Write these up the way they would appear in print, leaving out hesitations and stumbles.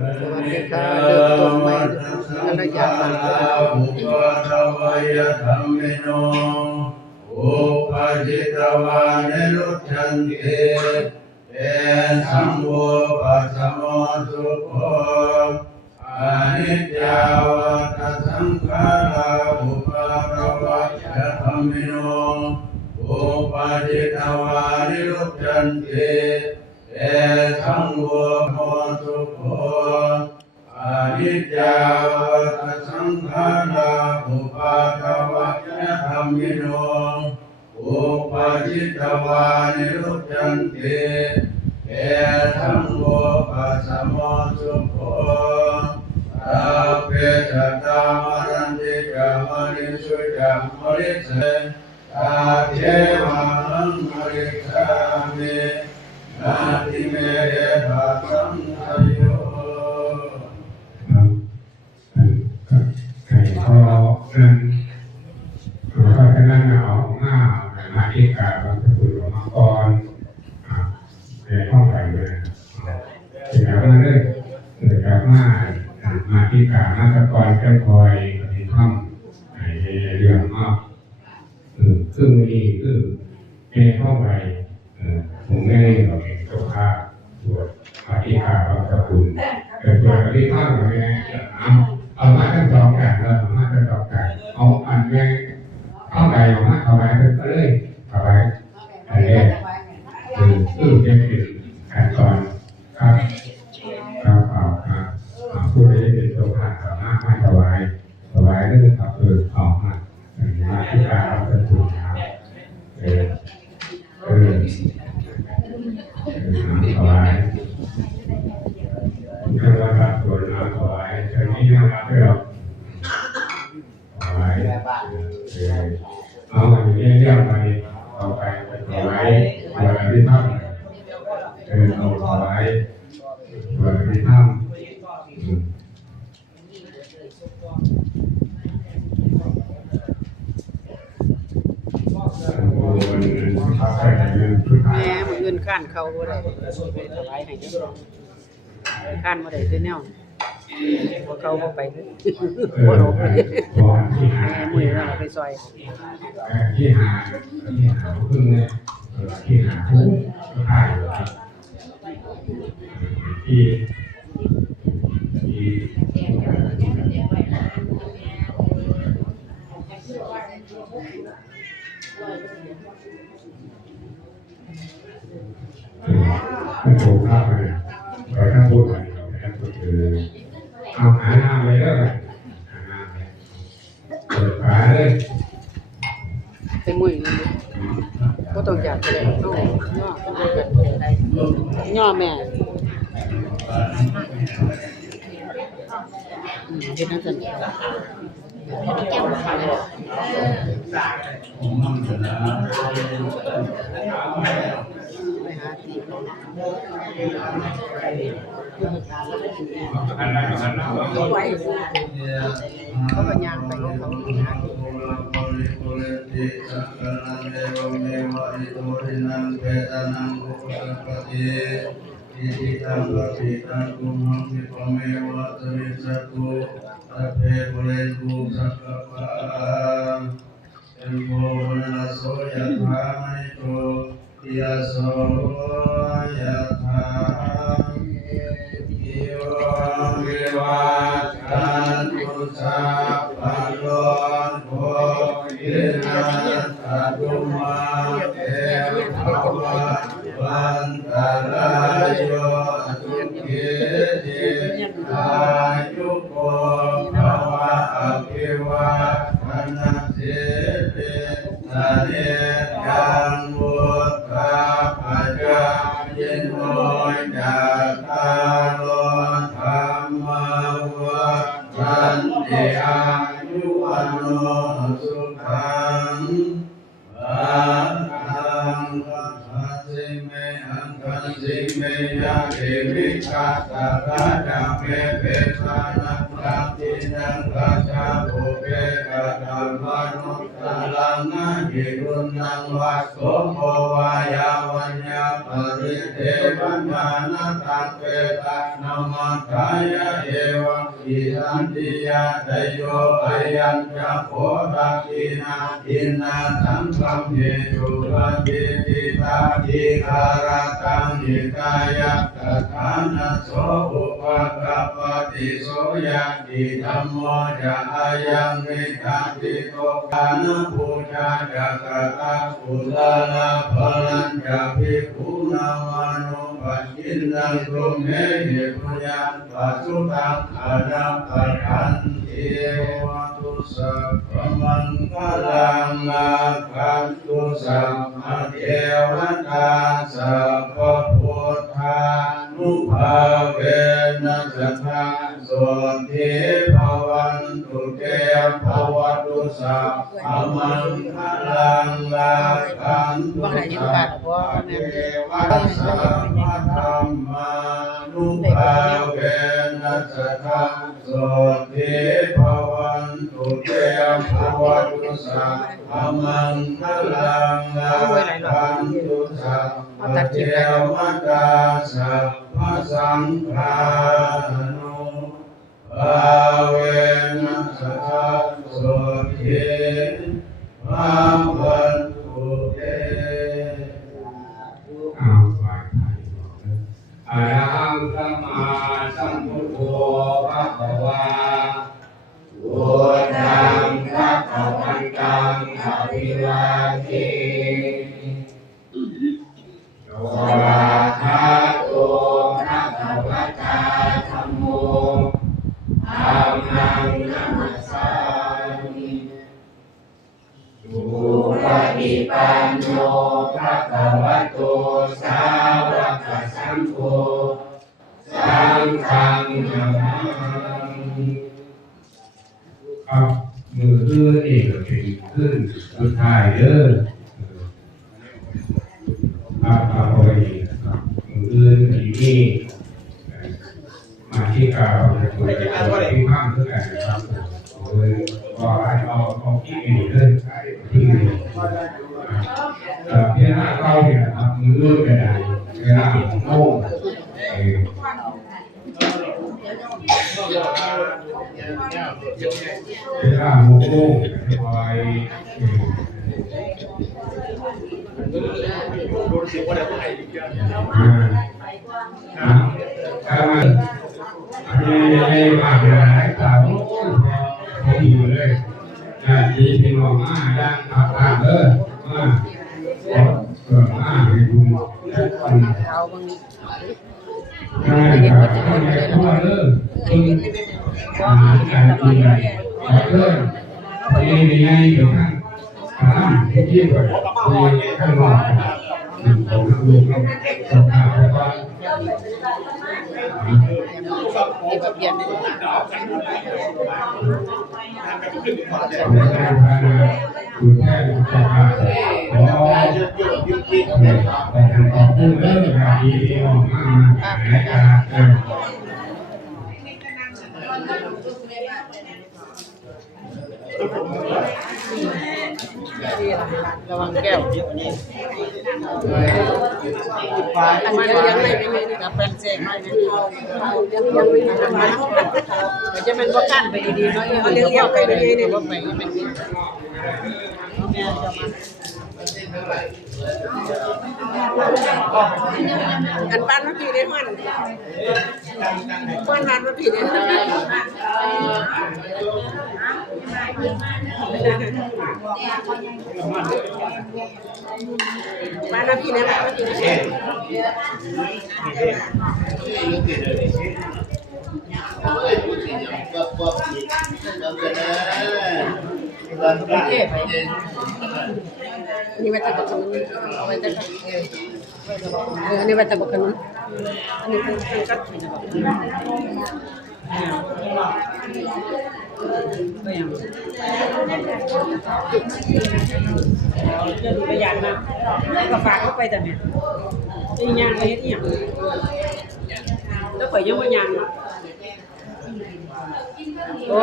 สวัสดีค่ะเริ่มต้นใหม่กัลยาณบางคนอุปจิตวานิรุตชันติเตสังโฆปัสสโมสุโขอนิจจาวัฏสังขาราอุปาทวัชธัมมิโนอุปจิตวานิรุตชันติเตสังโฆโมสุโขอนิจจาวัฏสังขาราอุปาทวัชธัมมิโนอุปจิตวานิรุตชันติเตสังโฆปัสสโมสุโขสัพเพสัตตามรันติกามริสุจังมริเสตาเทวังมริสามินาทิเมเดภะสังสยโยไก่คอนั้นเพราะฉะนั้นเอาหน้ามาที่การบรรพุทธมังกรในห้องไหนเลยถึงแล้วเลยจากมาที่การนักกรแก้คอยที่ทำในเรื่องมากซึ่งนี้คือในห้องไหนผมไม่ได้เราเองตัวข้าตัวมาที่การบรรพุทธแต่ตัวที่ข้าเราเนี่ยเอามาทั้งสองอย่างเลยเอามาทั้งสองอย่างเอาอันแรกเข้าไปเอามาเข้าไปก็เลยเข้าไปอันแรกคือเป็นขั้นตอนครับผู้ใดเป็นตัวผ่านสามารถมาถวายได้ครับออกมาที่การเราจะถูกครับถวายเรื่องว่าการตรวจถวายเช่นนี้นะครับเรื่องถวายเอาอย่างนี้เรื่องไปเอาไปถวายวันที่ท่านเอาถวายวันที่ท่านแม่มืออื่นข้านเขาบ่ได้ถวายให้เด้อข้านบ่ได้คือแนวบ่เขาบ่ไปบ่ลงแม่มือเราไปซอย ที่หาพึ่งเนี่ยที่หาผู้ขายที่มันโผล่ข้าวไปเราถ้าพูดไปเราแค่พูดคือเอาหาหน้าไปแล้วกันหาหน้าไปเปิดฝาเลยเป็นมือนี่บ่ต้องอยากเลยย่อแม่เฮ็ดจังซั่นไปหาตีเขาก็ย่างไปเขาหาอิทิตังปฏิตังตุมหังคิปะเมวะตมิสตุสัพเพปุเรนตุสัพพะสัมโพนาโสยะถามณิโตติยโสยะถาอิโยวิวัชชันตุสัพพะโลกโภคินัสสะตุมาเตภวะวันตรายโยสุขิติอายุโกภวะอภิวาทนาสิริสเนยังวุฒาปัจจายโนจัตตารโอธรรมวัฏันติอายุวันโนสุขังสิเมยะเดวิกาตา สักกะจังเมเปตานังกังทินังกัจจาภูเปกะธรรมนุตตลังนะหิรุนังวัสโสโภวายาวัญญาปริเทวัญญาณตังเปตะนามัฏฐายะเอวังอิสันติยาตโยอายัญจะโพธิกินาอินาสังฆัมเหตุปันติติตาทิคารตังหิกายะตถานะโสอุปกัปปติโสยะติธัมโมจะอายังมิทันติโตกานะปูชาจะกตะปุลลาภลัญจะภิกขุนามานุปัสสินังตุเมหิปุญญาปัสสุตังอานาปัฏฐันติวะตุสัพพมังคลังอาคันตุสัพพะเทวตาสัพพะพุทธานุภาเวนัสสะโสติภวันตุเตภวตุสัพพมังคลังอาคันตุสัพพะเทวตาสัพพะธรรมานุภาเวนัสสะโสติภวันตุเตภวตุสัพพมังคลังอาคันตุสัพพะเทวตาสัพพะสังฆานุภาเวนัสสะโสติภวันตุเตอะระหังสัมมาสัมพุทโธภะคะวาพุทธังภะคะวันตังอะภิวาเทโยอะระหะโตภะคะวะตาธัมโมธัมมังนัมมัสสามิสุปฏิปันโนภะคะวะโตสาวกสังโฆสังฆังนะมามิครับมืออื่นนี่ก็เป็นขึ้นสุดท้ายเด้อครับพอดีครับมืออื่นอีกนี่มาที่กล่าวตัวที่ข้างเท่ากันนะครับก็ให้เอาที่นี่เลยที่นี่เพียงหน้าเข้าเนี่ยครับมืออื่นก็ได้เวลาโม่เวลาโม่คอยให้มาเป็นอะไรต่างพอดีเลยดีเป็นออกมาด้านต่างเลยมาเกิดมาให้ดูเอาบางใช่ครับทั่วเลยการกินเลยในไงอยู่ข้างที่แบบข้างนอกผมดูครับสภาพแล้วก็นี่ก็เปลี่ยนได้คุณแม่สภาพอ๋อพูดเรื่องแบบนี้ออกมาระวังแก้วอันนี้ยังไม่กับแฟนเซ็งยังไม่จะเป็นว่ากั้นไปดีๆเนาะเขาเลี้ยวไปดีๆนี่ว่าไปไม่ดีอันบ้านมาผีได้มันบ้านมาผีได้บ้านมาผีได้มันนี่ว่าจะบอกกันว่าจะนี่ว่าจะบอกกันอันนี้เป็นกัดก็ยังจะดูประหยัดนะก็ฝากเข้าไปแต่เนี่ยจะย่างไปเฮ็ดอย่าง แล้วข่อยยังบ่ย่างเนาะโอ้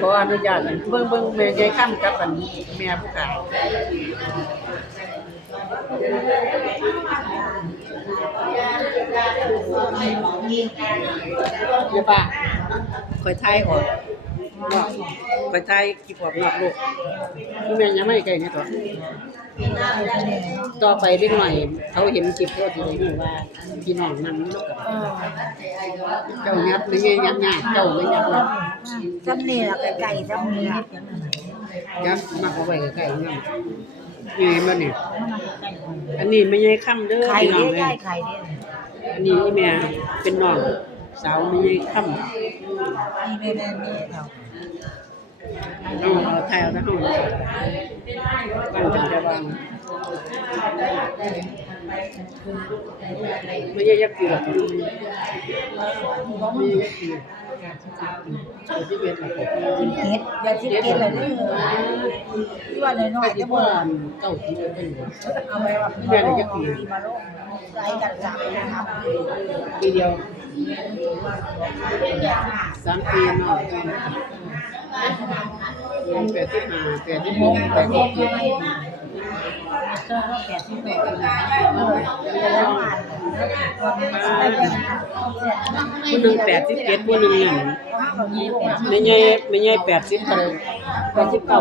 ขออนุญาตเบิ่งแม่ยายค่ำกับอันแม่ผู้ขายอย่าป่ะข่อยทายออกเนาะข่อยทายกี่พวกนอกลูกผู้แม่ยังไม่ไกลนี่ตัวต่อไปเล็กหน่อยเขาเห็นคลิปก็สิได้รู้ว่าพี่น้องนำนี่เนาะเจ้ายัดไม่ยัดเจ้าไม่ยัดนะ ซ้ำนี่ล่ะไก่ซ้ำนี่ล่ะ ยัดมาเอาไว้ใกล้ๆนี่นี่มันนี่อันนี้ไม่ใช่ค่ำเด้อ ไข่ พี่น้ เด้ อง ไข่เด้ อันนี้แม่เป็นน้องสาวไม่ใช่ค่ำ นี่แม่เฒ่า เอาไทยเอาทั้งหมดมันจังจะวางไม่ใช่ยักษ์กี่หรอกไม่ใช่ยักษ์กี่ที่เป็นแบบ เก็ดอย่าสิเก็ดเลยเด้อที่ว่าน้อยๆ ที่ จะ พ่ บ่ อเจ้าที่เป็น เอาไว้ว่า แม่ได้ยักษ์กี่ มาลงใส่กันจับนะครับ ปีเดียว3 ปีเนาะ85 86 ผู้หนึ่ง87ผู้หนึ่งนั่นไม่ใช่80เท่า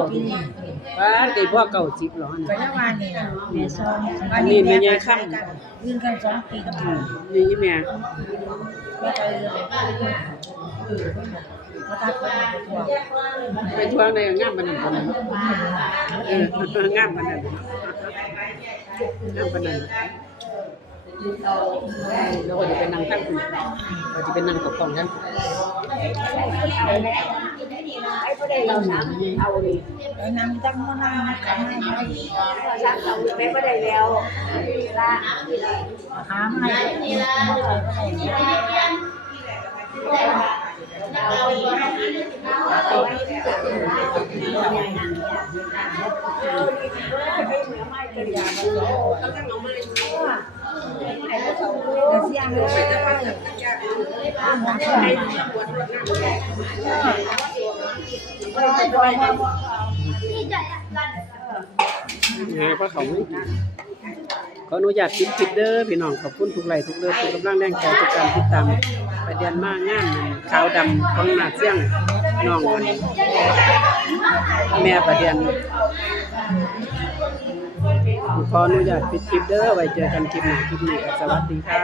89ปีว่าได้พ่อ90หรอ ไปแล้ววันนี้น่ะแม่ซ้อม อันนี้ไม่ใช่ค่ำ ยืนกัน2 ปีกับ นี่อีแม่ แม่ก็เลยก็ทักไปทั่วไปทั่วในงามปานนั้นคนนั้นงามปานนั้นงามปานนั้นแล้วก็จะเป็นนางตั้งคุณก็จะเป็นนางตกกล่องกันเราหนาเอาดิ ไอ้นางจังบ่นางกันให้ sáng xong rồi bé có đầy leo ra หามาให้นี่ล่ะบ่ได้บ่ได้ เดี๋ยวเสียงเลยข้ามหลังไป เพราะเขาขออนุญาตปิดคลิปเด้อพี่น้องขอบคุณทุกไลค์ทุกเด้อทุกกำลังแรงใจทุกการติดตามไปเดือนมางานขาวดำของหน้าเสี่ยงน้องมันแม่ประเดือนขออนุญาตปิดคลิปเด้อไว้เจอกันคลิปหน้าคลิปนี้สวัสดีค่ะ